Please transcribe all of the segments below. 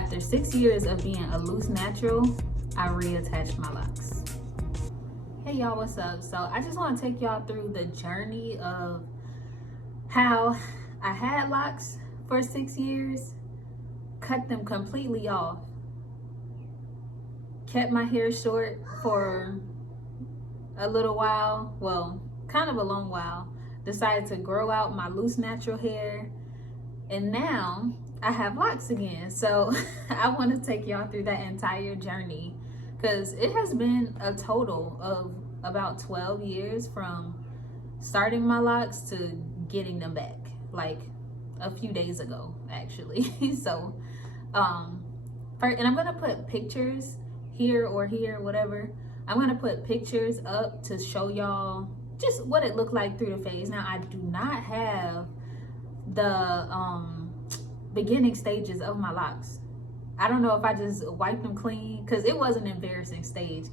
After 6 years of being a loose natural, I reattached my locks. Hey y'all, what's up? So I just want to take y'all through the journey of how I had locks for 6 years, cut them completely off, kept my hair short for a little while, well, kind of a long while, decided to grow out my loose natural hair, and now I have locks again. So I want to take y'all through that entire journey because it has been a total of about 12 years from starting my locks to getting them back, like a few days ago actually. So and I'm gonna put pictures here or here, whatever. I'm gonna put pictures up to show y'all just what it looked like through the phase. Now I do not have the beginning stages of my locks. I don't know if I just wiped them clean because it was an embarrassing stage,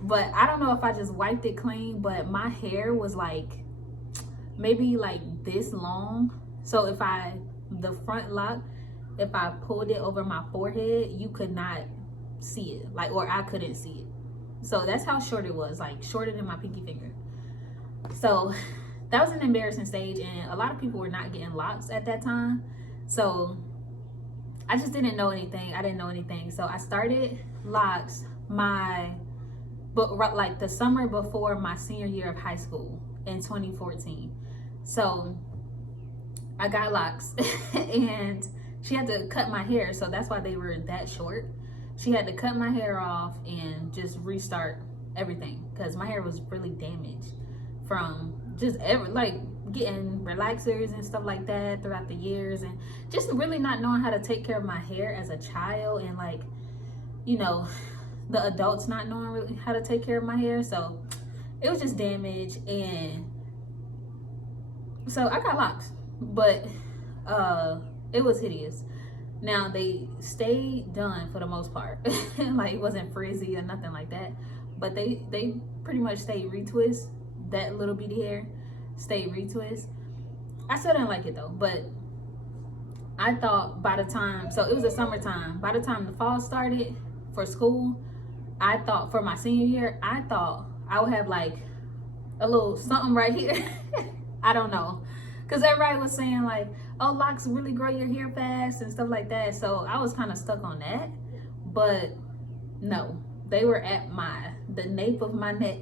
but I don't know if I just wiped it clean, but my hair was like maybe like this long. So if the front lock, if I pulled it over my forehead, you could not see it, like, or I couldn't see it. So that's how short it was, like shorter than my pinky finger. So that was an embarrassing stage, and a lot of people were not getting locks at that time. So I just didn't know anything. I didn't know anything. So I started locks like the summer before my senior year of high school in 2014. So I got locks and she had to cut my hair. So that's why they were that short. She had to cut my hair off and just restart everything because my hair was really damaged from just getting relaxers and stuff like that throughout the years, and just really not knowing how to take care of my hair as a child, and like, you know, the adults not knowing really how to take care of my hair. So it was just damaged, and so I got locks, but it was hideous. Now they stayed done for the most part. Like, it wasn't frizzy or nothing like that, but they pretty much stayed retwist. That little bitty hair stayed retwist. I still didn't like it though, but I thought by the time, so it was the summertime, by the time the fall started for school, I thought for my senior year, I thought I would have like a little something right here. I don't know, because everybody was saying like, oh, locks really grow your hair fast and stuff like that. So I was kind of stuck on that, but no, they were at the nape of my neck.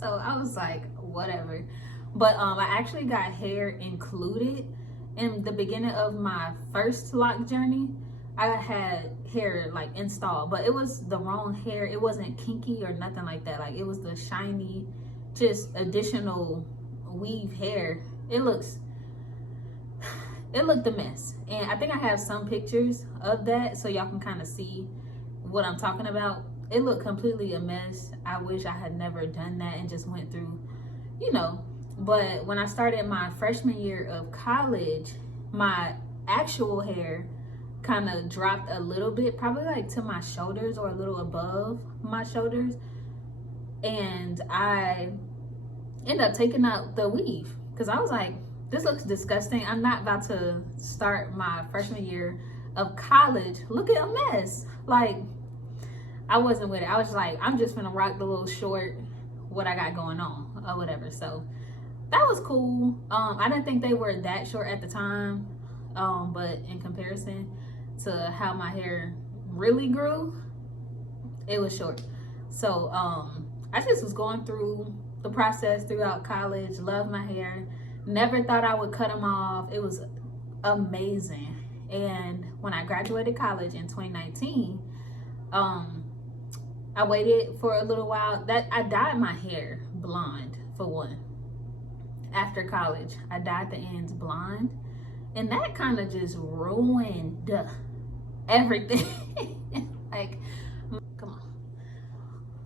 So I was like, whatever. But I actually got hair included in the beginning of my first lock journey. I had hair like installed, but it was the wrong hair. It wasn't kinky or nothing like that. Like, it was the shiny, just additional weave hair. It looked a mess. And I think I have some pictures of that so y'all can kind of see what I'm talking about. It looked completely a mess. I wish I had never done that and just went through, you know. But when I started my freshman year of college, my actual hair kind of dropped a little bit, probably like to my shoulders or a little above my shoulders. And I ended up taking out the weave because I was like, this looks disgusting. I'm not about to start my freshman year of college looking a mess. Like, I wasn't with it. I was like, I'm just gonna rock the little short, what I got going on or whatever. So that was cool. I didn't think they were that short at the time, but in comparison to how my hair really grew, it was short. So I just was going through the process throughout college, loved my hair, never thought I would cut them off. It was amazing. And when I graduated college in 2019, I waited for a little while. That I dyed my hair blonde for one. After college, I dyed the ends blonde, and that kind of just ruined everything. Like, come on,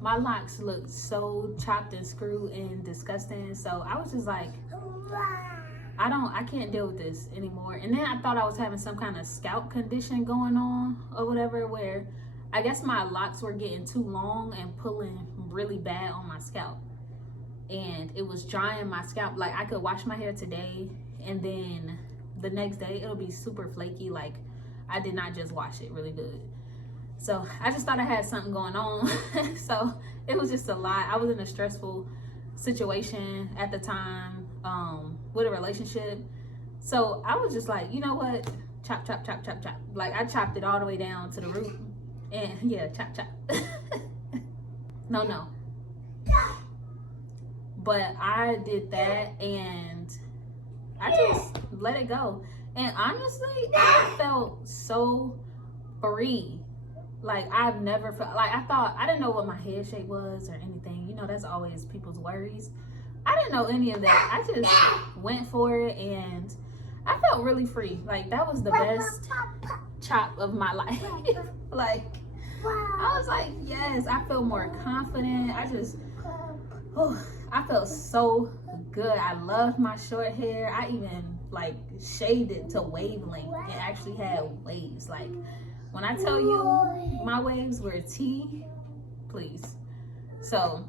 my locks looked so chopped and screwed and disgusting. So I was just like, I can't deal with this anymore. And then I thought I was having some kind of scalp condition going on or whatever, where I guess my locks were getting too long and pulling really bad on my scalp. And it was drying my scalp. Like, I could wash my hair today and then the next day it'll be super flaky, like I did not just wash it really good. So I just thought I had something going on. So it was just a lot. I was in a stressful situation at the time, with a relationship. So I was just like, you know what? Chop, chop, chop, chop, chop. Like, I chopped it all the way down to the root. And yeah, chop, chop. No. But I did that and I just let it go. And honestly, I felt so free. Like, I've never felt, like, I didn't know what my head shape was or anything. You know, that's always people's worries. I didn't know any of that. I just went for it and I felt really free. Like, that was the best chop of my life. Like, I was like, yes, I feel more confident. I felt so good. I loved my short hair. I even like shaved it to wavelength. It actually had waves. Like, when I tell you my waves were T, please. So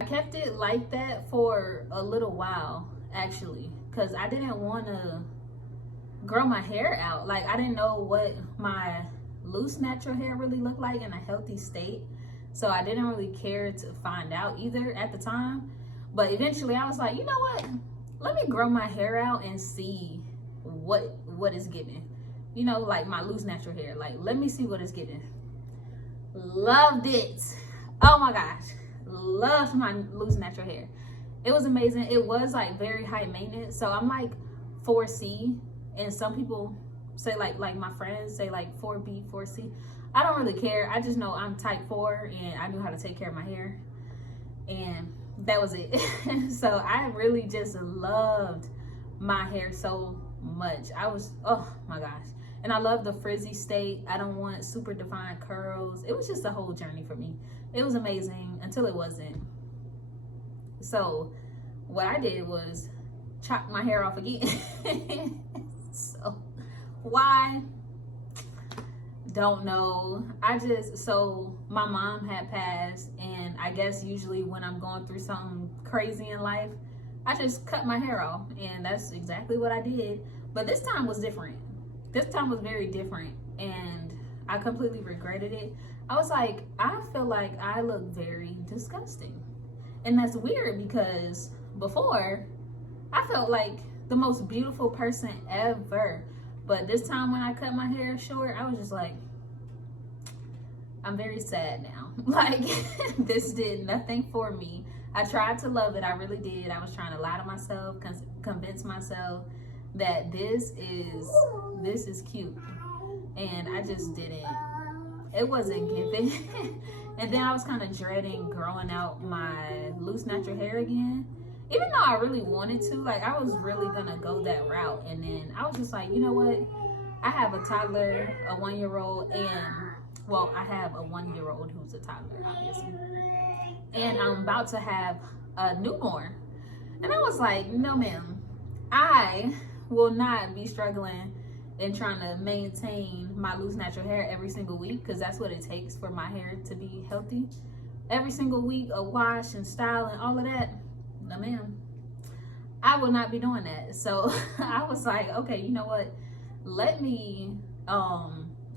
I kept it like that for a little while, actually, because I didn't want to grow my hair out. Like, I didn't know what my loose natural hair really looked like in a healthy state. So I didn't really care to find out either at the time. But eventually I was like, you know what? Let me grow my hair out and see what is given. You know, like my loose natural hair. Like, let me see what it's given. Loved it. Oh my gosh. Loved my loose natural hair. It was amazing. It was like very high maintenance. So I'm like 4C. And some people say like my friends say like 4B, 4C. I don't really care. I just know I'm type 4 and I knew how to take care of my hair. And that was it. So I really just loved my hair so much. Oh my gosh. And I love the frizzy state. I don't want super defined curls. It was just a whole journey for me. It was amazing until it wasn't. So what I did was chop my hair off again. So why? Don't know. So my mom had passed, and I guess usually when I'm going through something crazy in life, I just cut my hair off, and that's exactly what I did. But this time was different. This time was very different, and I completely regretted it. I was like, I feel like I look very disgusting. And that's weird because before, I felt like the most beautiful person ever. But this time when I cut my hair short, I was just like, I'm very sad now. Like, this did nothing for me. I tried to love it. I really did. I was trying to lie to myself, convince myself that this is cute. And I just didn't. It wasn't giving. And then I was kind of dreading growing out my loose natural hair again. Even though I really wanted to, like, I was really gonna go that route. And then I was just like, you know what? I have a toddler, a 1-year-old, and, well, I have a 1-year-old who's a toddler, obviously. And I'm about to have a newborn. And I was like, no, ma'am. I will not be struggling and trying to maintain my loose natural hair every single week, because that's what it takes for my hair to be healthy. Every single week, a wash and style and all of that. No, ma'am. I will not be doing that. So I was like, okay, you know what? Let me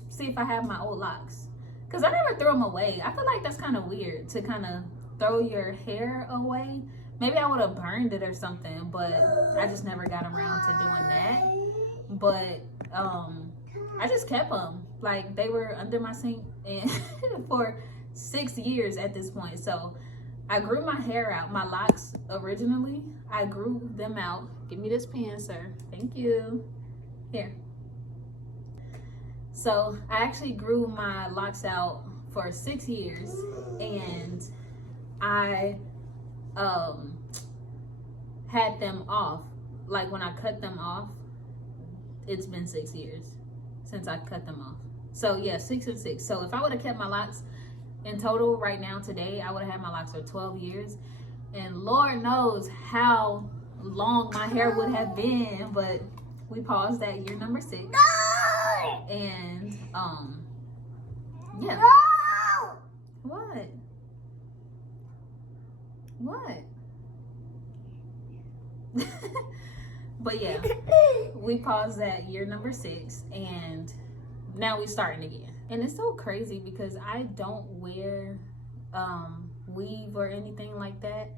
see if I have my old locks. Because I never threw them away. I feel like that's kind of weird to kind of throw your hair away. Maybe I would have burned it or something, but I just never got around to doing that. But I just kept them. Like, they were under my sink and for 6 years at this point. So I grew my hair out, my locks originally. I grew them out. Give me this pen, sir. Thank you. Here. So I actually grew my locks out for 6 years, and I had them off. Like, when I cut them off, it's been 6 years since I cut them off. So yeah, 6 and 6. So if I would have kept my locks in total right now today, I would have had my locks for 12 years. And Lord knows how long my hair would have been, but we paused at year number 6. And yeah. What? But yeah, we paused at year number 6, and now we starting again. And it's so crazy because I don't wear weave or anything like that.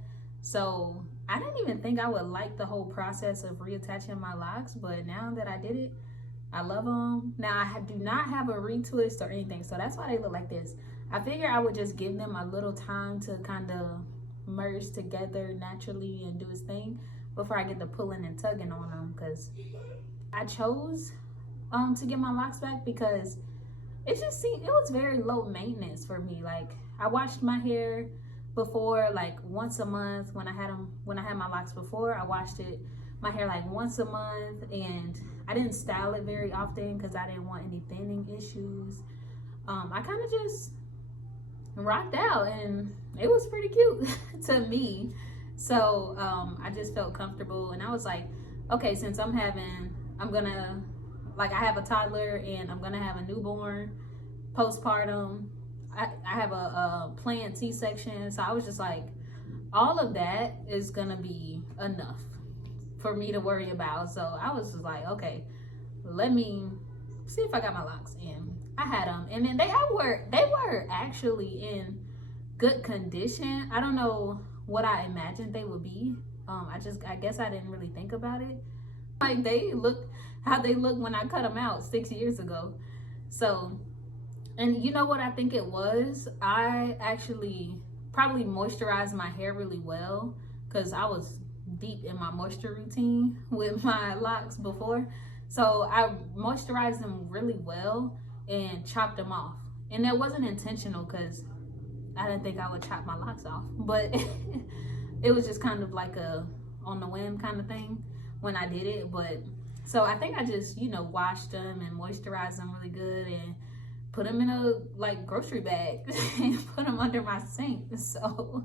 So I didn't even think I would like the whole process of reattaching my locks, but now that I did it, I love them. Now I do not have a retwist or anything, so that's why they look like this. I figure I would just give them a little time to kind of merge together naturally and do its thing before I get the pulling and tugging on them, because I chose to get my locks back because it just seemed, it was very low maintenance for me. Like, I washed my hair before like once a month. When I had my locks before, I washed my hair like once a month, and I didn't style it very often because I didn't want any thinning issues. I kind of just rocked out, and it was pretty cute to me. So I just felt comfortable, and I was like, okay, since I have a toddler and I'm gonna have a newborn postpartum. I have a planned C-section, so I was just like, all of that is gonna be enough for me to worry about. So I was just like, okay, let me see if I got my locks in. I had them, and then they were actually in good condition. I don't know what I imagined they would be. I guess I didn't really think about it. Like, they look how they look when I cut them out 6 years ago. So, and you know what I think it was? I actually probably moisturized my hair really well because I was deep in my moisture routine with my locks before. So I moisturized them really well and chopped them off. And that wasn't intentional because I didn't think I would chop my locks off, but it was just kind of like a on the whim kind of thing when I did it. But so I think I just, washed them and moisturized them really good and put them in a like grocery bag and put them under my sink. So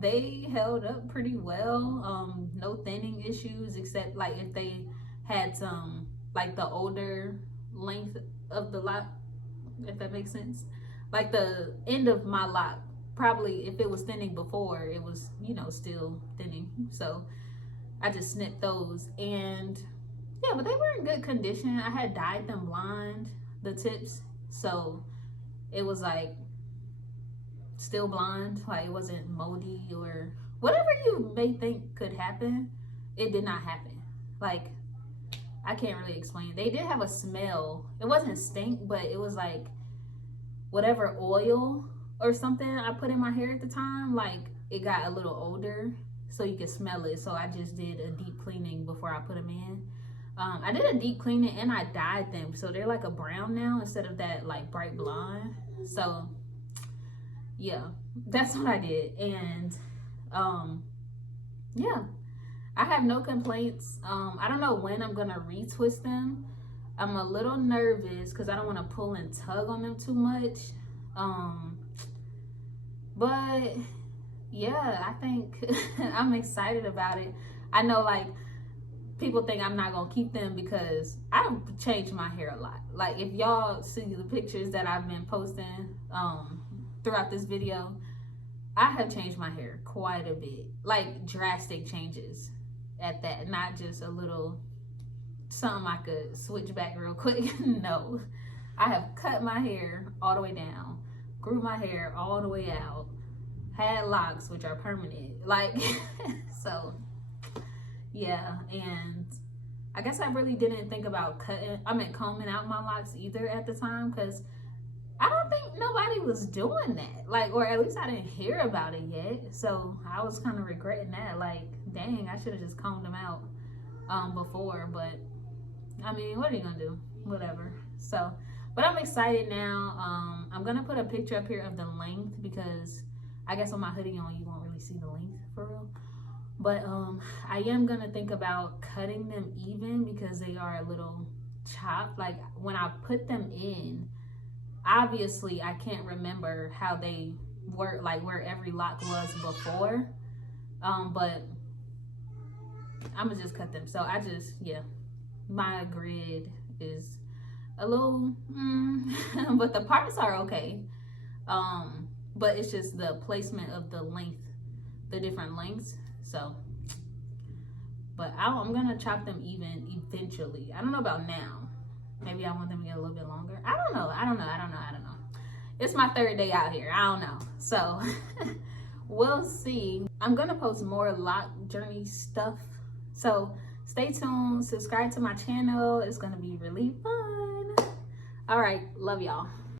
they held up pretty well. No thinning issues, except like if they had some like the older length of the lock, if that makes sense. Like the end of my lock, probably if it was thinning before, it was, still thinning. So I just snipped those, and yeah, but they were in good condition. I had dyed them blonde, the tips, so it was like still blonde, like it wasn't moldy or whatever you may think could happen. It did not happen. Like, I can't really explain. They did have a smell. It wasn't stink, but it was like whatever oil or something I put in my hair at the time, like it got a little older, so you could smell it. So I just did a deep cleaning before I put them in. I did a deep cleaning and I dyed them, so they're like a brown now instead of that like bright blonde. So yeah, that's what I did. And yeah, I have no complaints. I don't know when I'm gonna retwist them. I'm a little nervous because I don't want to pull and tug on them too much. But yeah, I think I'm excited about it. I know like people think I'm not gonna keep them because I've changed my hair a lot. Like, if y'all see the pictures that I've been posting throughout this video, I have changed my hair quite a bit, like drastic changes at that, not just a little something I could switch back real quick. No, I have cut my hair all the way down, grew my hair all the way out, had locks which are permanent, like so yeah. And I guess I really didn't think about combing out my locks either at the time, because I don't think nobody was doing that, like, or at least I didn't hear about it yet. So I was kind of regretting that, like, dang, I should have just combed them out before. But I mean, what are you gonna do? Whatever. So, but I'm excited now. I'm gonna put a picture up here of the length, because I guess with my hoodie on you won't really see the length for real. But I am gonna think about cutting them even, because they are a little chopped. Like, when I put them in, obviously I can't remember how they were, like where every lock was before, but I'm gonna just cut them. So I just, yeah, my grid is a little but the parts are okay, but it's just the placement of the length, the different lengths. So, but I'm gonna chop them even eventually. I don't know about now, Maybe I want them to get a little bit longer. I don't know. It's my 3rd day out here. I don't know. So we'll see. I'm gonna post more lock journey stuff. So stay tuned. Subscribe to my channel. It's gonna be really fun. All right. Love y'all.